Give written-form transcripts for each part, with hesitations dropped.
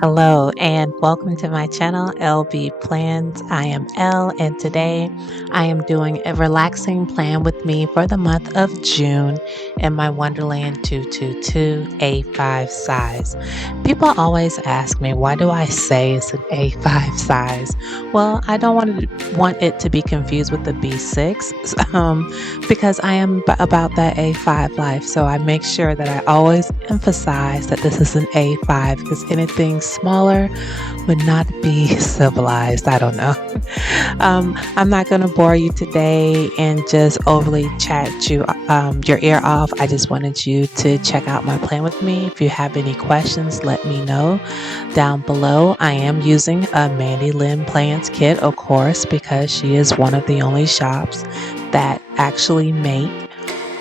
Hello and welcome to my channel, LB Plans. I am Elle, and today I am doing a relaxing plan with me for the month of June in my Wonderland 222 A5 size. People always ask me, why do I say it's an A5 size? Well, I don't want it to be confused with the B6 because I am about that A5 life. So I make sure that I always emphasize that this is an A5 because anything smaller would not be civilized. I don't know. I'm not going to bore you today and just overly chat your ear off. I just wanted you to check out my plan with me. If you have any questions, let me know down below. I am using a Mandy Lynn Plans kit, of course, because she is one of the only shops that actually make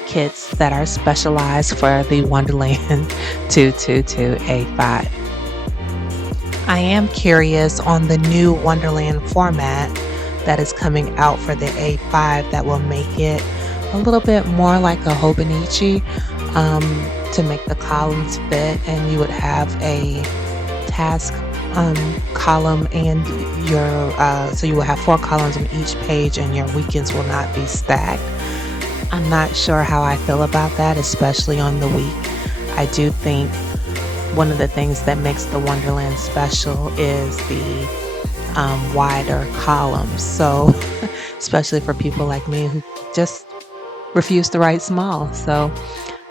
kits that are specialized for the Wonderland 222A5. I am curious on the new Wonderland format that is coming out for the A5 that will make it a little bit more like a Hobonichi to make the columns fit, and you would have a task column and so you will have 4 columns on each page and your weekends will not be stacked. I'm not sure how I feel about that, especially on the week. I do think one of the things that makes the Wonderland special is the wider columns. So, especially for people like me who just refuse to write small. So,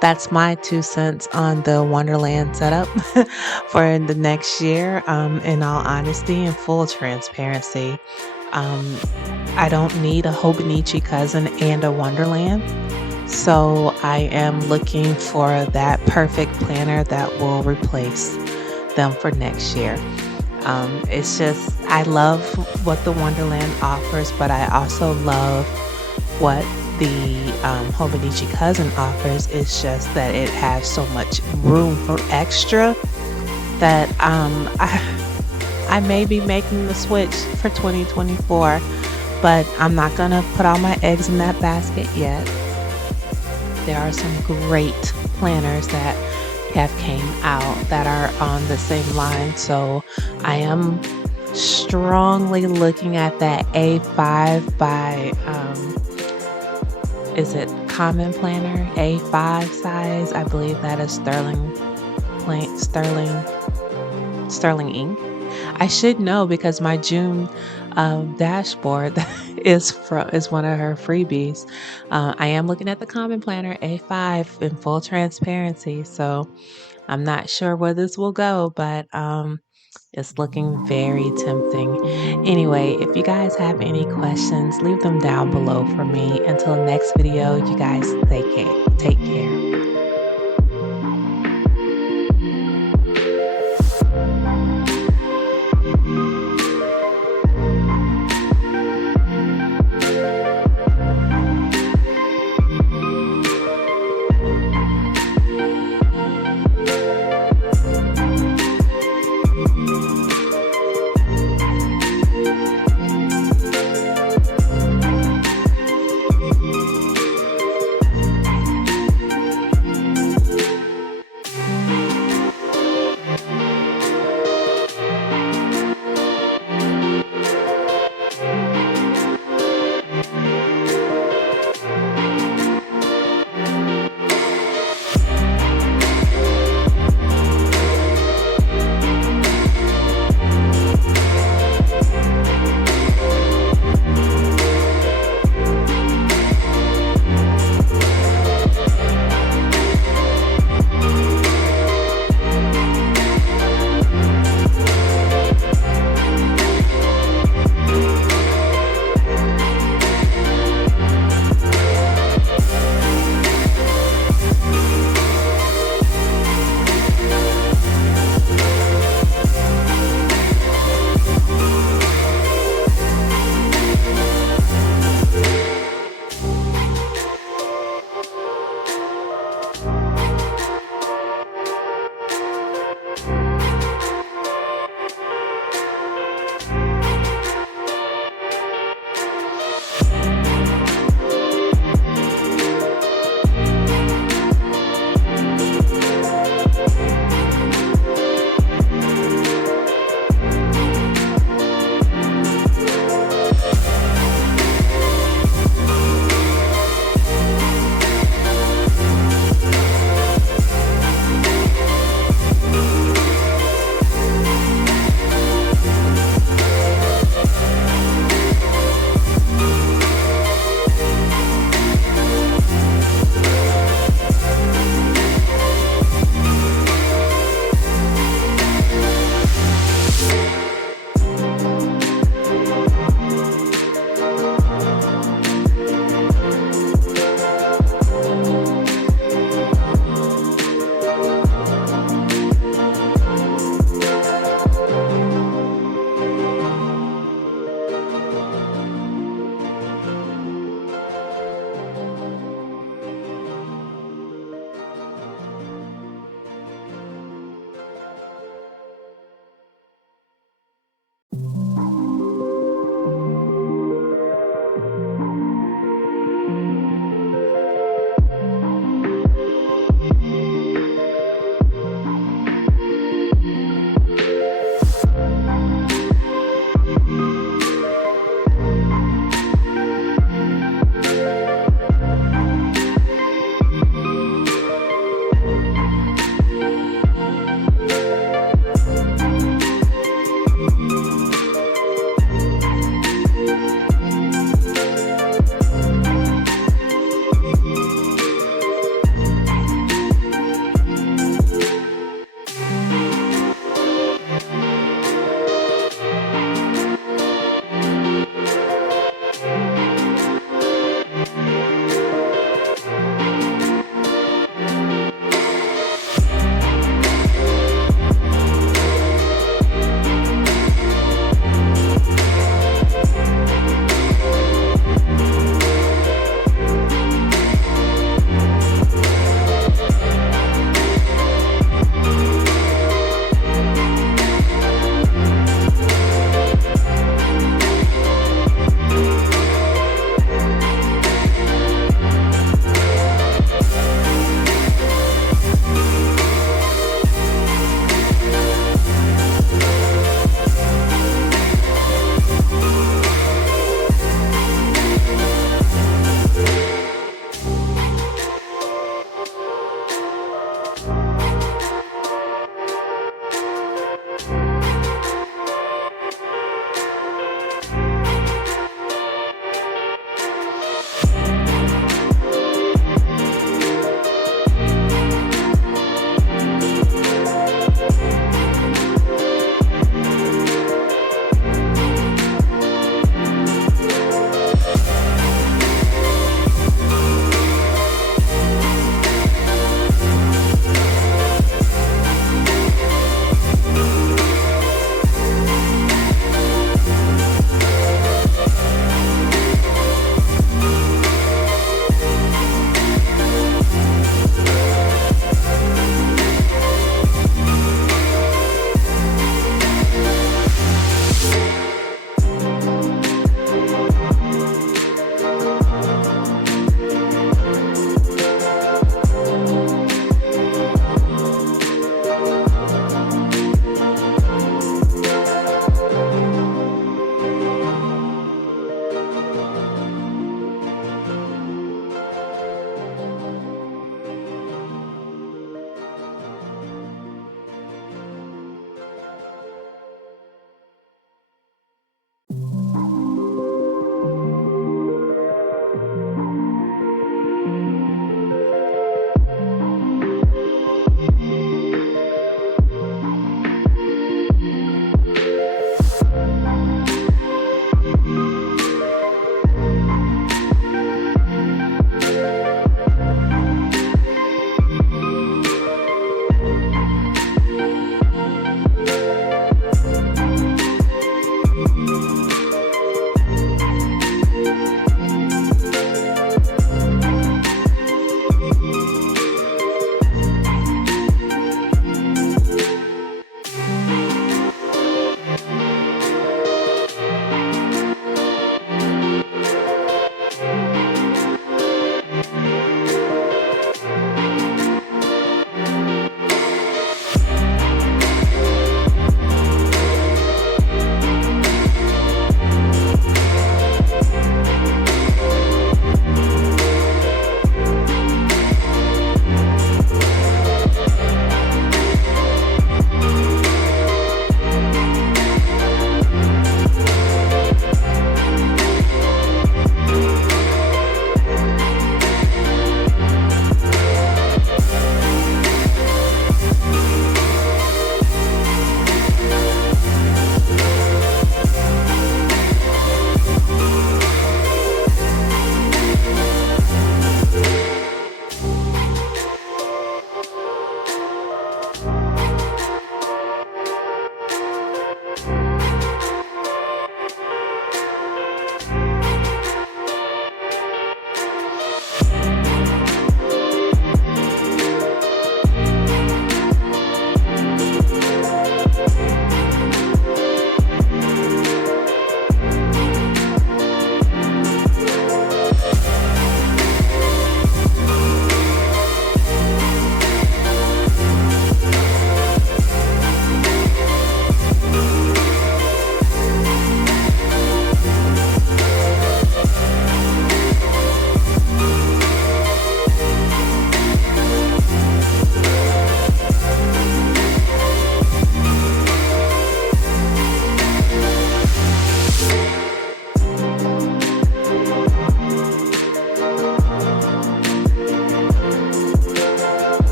that's my 2 cents on the Wonderland setup for the next year. In all honesty and full transparency, I don't need a Hobonichi cousin and a Wonderland. So I am looking for that perfect planner that will replace them for next year. It's just, I love what the Wonderland offers, but I also love what the Hobonichi cousin offers. It's just that it has so much room for extra that I may be making the switch for 2024, but I'm not going to put all my eggs in that basket yet. There are some great planners that have came out that are on the same line, so I am strongly looking at that A5 by is it Common Planner A5 size? I believe that is Sterling ink. I should know because my June dashboard is one of her freebies. I am looking at the Common Planner A5 in full transparency, so I'm not sure where this will go, but it's looking very tempting. Anyway, if you guys have any questions, leave them down below for me. Until next video, you guys take care.